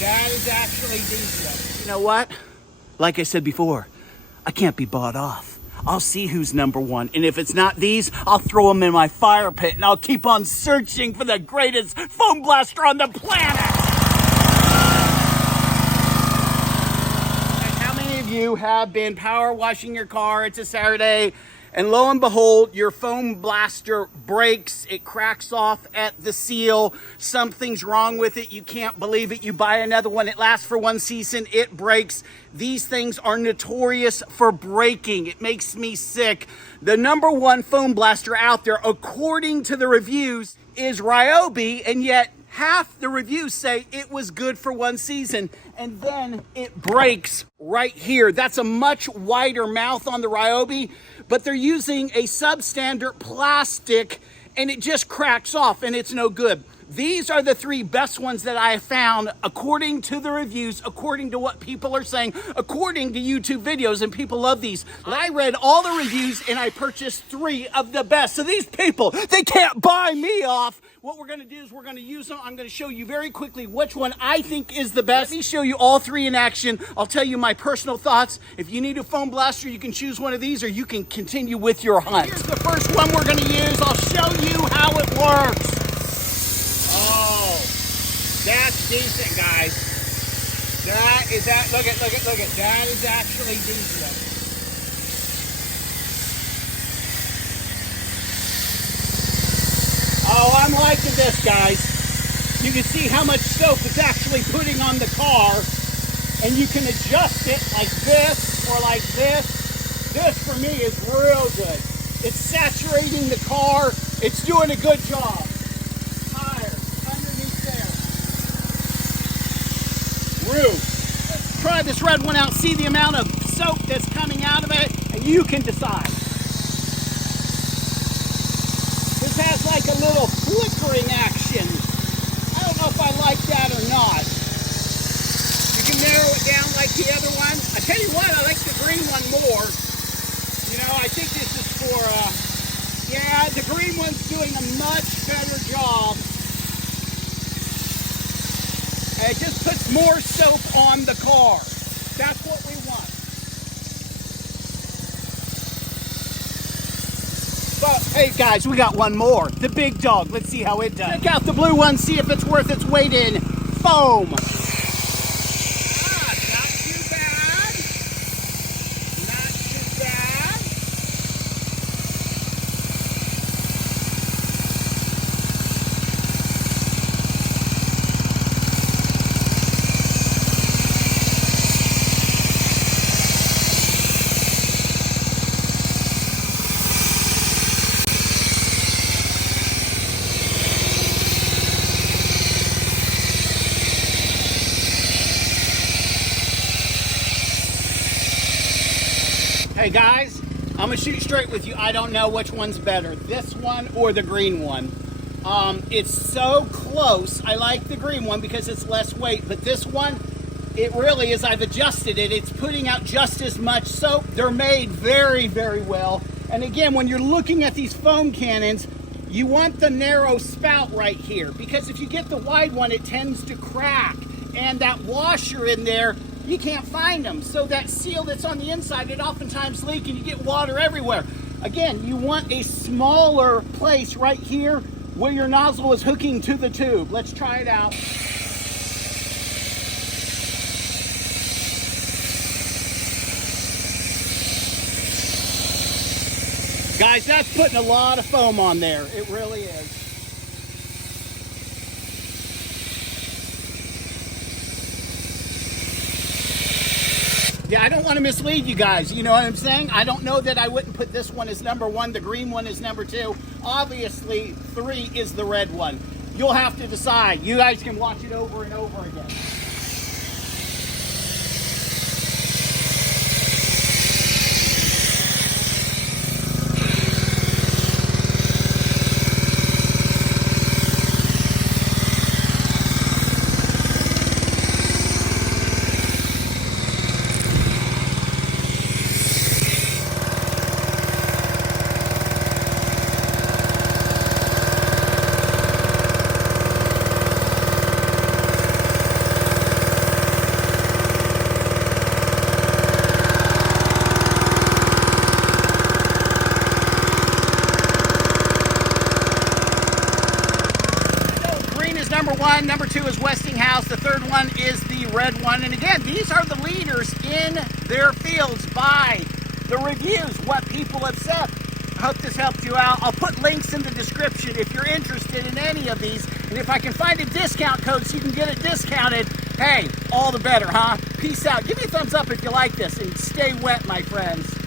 That is actually diesel. You know what? Like I said before, I can't be bought off. I'll see who's number one, and if it's not these, I'll throw them in my fire pit, and I'll keep on searching for the greatest foam blaster on the planet. And how many of you have been power washing your car? It's a Saturday, and lo and behold, your foam blaster breaks. It cracks off at the seal. Something's wrong with it. You can't believe it. You buy another one. It lasts for one season. It breaks. These things are notorious for breaking. It makes me sick. The number one foam blaster out there, according to the reviews, is Ryobi, and yet half the reviews say it was good for one season, and then it breaks right here. That's a much wider mouth on the Ryobi, but they're using a substandard plastic, and it just cracks off, and it's no good. These are the three best ones that I have found, according to the reviews, according to what people are saying, according to YouTube videos, and people love these. I read all the reviews, and I purchased three of the best. So these people, they can't buy me off. What we're going to do is we're going to use them. I'm going to show you very quickly which one I think is the best. Let me show you all three in action. I'll tell you my personal thoughts. If you need a foam blaster, you can choose one of these, or you can continue with your hunt. Here's the first one we're going to use. I'll show you how it works. Oh, that's decent, guys. That is that. Look at. That is actually diesel. Oh, I'm liking this, guys. You can see how much soap it's actually putting on the car, and you can adjust it like this or like this. This, for me, is real good. It's saturating the car. It's doing a good job. Let's try this red one out, see the amount of soap that's coming out of it, and you can decide. This has like a little flickering action. I don't know if I like that or not. You can narrow it down like the other one. I tell you what, I like the green one more. You know, I think this is for, yeah, the green one's doing a much better job. It just puts more soap on the car. That's what we want. But hey guys, we got one more. The big dog. Let's see how it does. Check out the blue one, see if it's worth its weight in foam. Not too bad. Not too bad. Hey guys, I'm gonna shoot straight with you. I don't know which one's better, this one or the green one. It's so close. I like the green one because it's less weight, but this one, it really is. I've adjusted it. It's putting out just as much soap. They're made very, very well. And again, when you're looking at these foam cannons, you want the narrow spout right here, because if you get the wide one, it tends to crack. And that washer in there, you can't find them. So that seal that's on the inside, it oftentimes leaks and you get water everywhere. Again, you want a smaller place right here where your nozzle is hooking to the tube. Let's try it out. Guys, that's putting a lot of foam on there. It really is. Yeah, I don't want to mislead you guys. You know what I'm saying? I don't know that I wouldn't put this one as number one. The green one is number two. Obviously, 3 is the red one. You'll have to decide. You guys can watch it over and over again. one. Number 2 is Westinghouse. The third one is the red one. And again, these are the leaders in their fields by the reviews, what people have said. I hope this helped you out. I'll put links in the description if you're interested in any of these. And if I can find a discount code so you can get it discounted, hey, all the better, huh? Peace out. Give me a thumbs up if you like this, and stay wet, my friends.